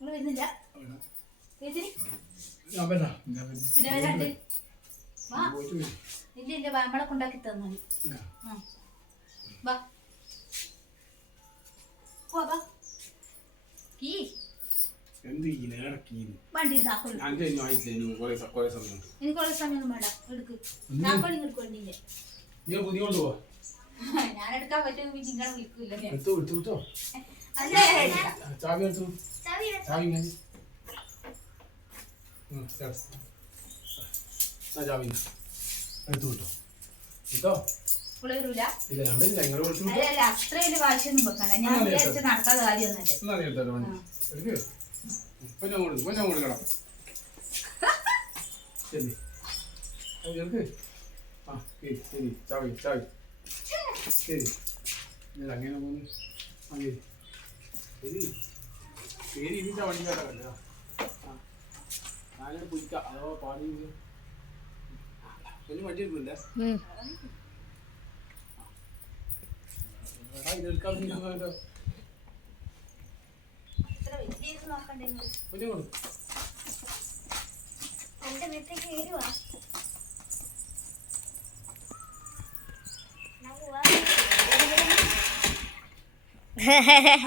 നിങ്ങൾ വരുന്നില്ല പിന്നെ വരാണ്ട് ഇല്ല ഇല്ല നമ്മളെ കൊണ്ടാക്കി തന്നു വാ പോവാ കീ വണ്ടി എനിക്ക് കുറെ സമയം വേണ്ട എടുക്ക് നാക്കോളി ഇങ്ങോട്ട് വണ്ടിയില്ലേ ഞാൻ എടുക്കാൻ പറ്റുമെങ്കിൽ നിങ്ങളെ വിളിക്കൂല്ലേ അത്രയും വാശിയൊന്നും വെക്കണ്ട ഞാൻ വിചാരിച്ച് നടക്കാതെ കാര്യമൊന്നുമല്ലേ അങ്ങനെ പോകുന്നു ശരി ഇതിന്റെ വണ്ടിക്കാട്ടല്ലേ ഞാനോട് കുടിക്കാം അതോ പാടി വലിയ വണ്ടി എടുക്കില്ല ഇതെടുക്കാൻ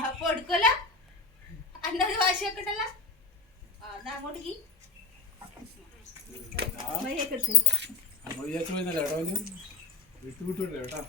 അപ്പൊ എടുക്കല അന്നൊരു വാശിയൊക്കെ ഉണ്ടല്ലോ അങ്ങോട്ടേക്ക് വിട്ടു വിട്ടു കേട്ടാ